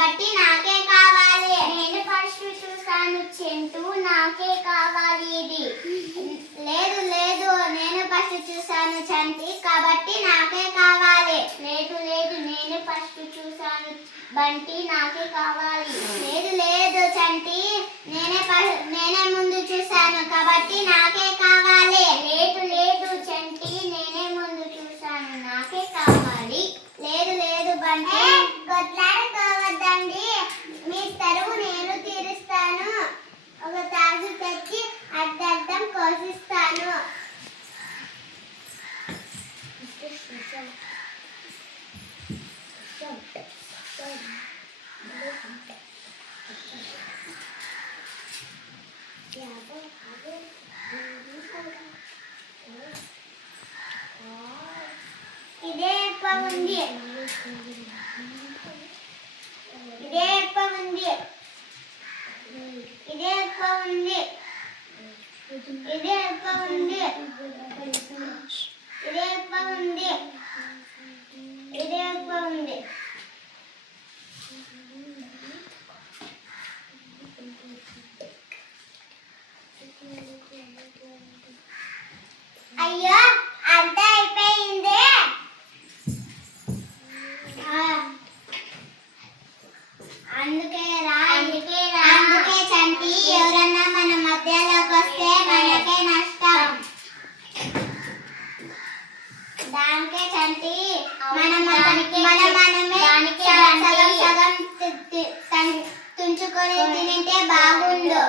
కాబట్టి నాకే కావాలి. నేను ఫస్ట్ చూసాను చింటూ, నాకే కావాలి ఇది. లేదు లేదు, నేను ఫస్ట్ చూసాను చంటి, కాబట్టి నాకే కావాలి. లేదు లేదు, నేను ఫస్ట్ చూసాను బంటి, నాకే కావాలి. లేదు లేదు చంటి, నేనే ముందు చూసాను కాబట్టి నాకే కావాలి. లేదు లేదు చంటి, నేనే ముందు చూసాను, నాకే కావాలి. లేదు లేదు బంటి, కొట్లాడుకోవద్దండి, మీ తరువు నేను తీరుస్తాను. ఒక తాజు తెచ్చి అర్ధం కోసిస్తాను. ఇదే ఎక్కువ ఉంది, ఇదే ఎక్కువ ఉంది, ఇదే ఎక్కువ ఉంది, ఇదే ఎక్కువ ఉంది, ఇదే ఎక్కువ ఉంది, ఇదే ఎక్కువ ఉంది. అయ్యో అంతా అయిపోయింది. అందుకే చంటి, ఎవరన్నా మన మధ్యలోకి వస్తే మనకే నష్టం. దానికే చంటి, మనమే సగం తుంచుకొని తింటే బాగుండు.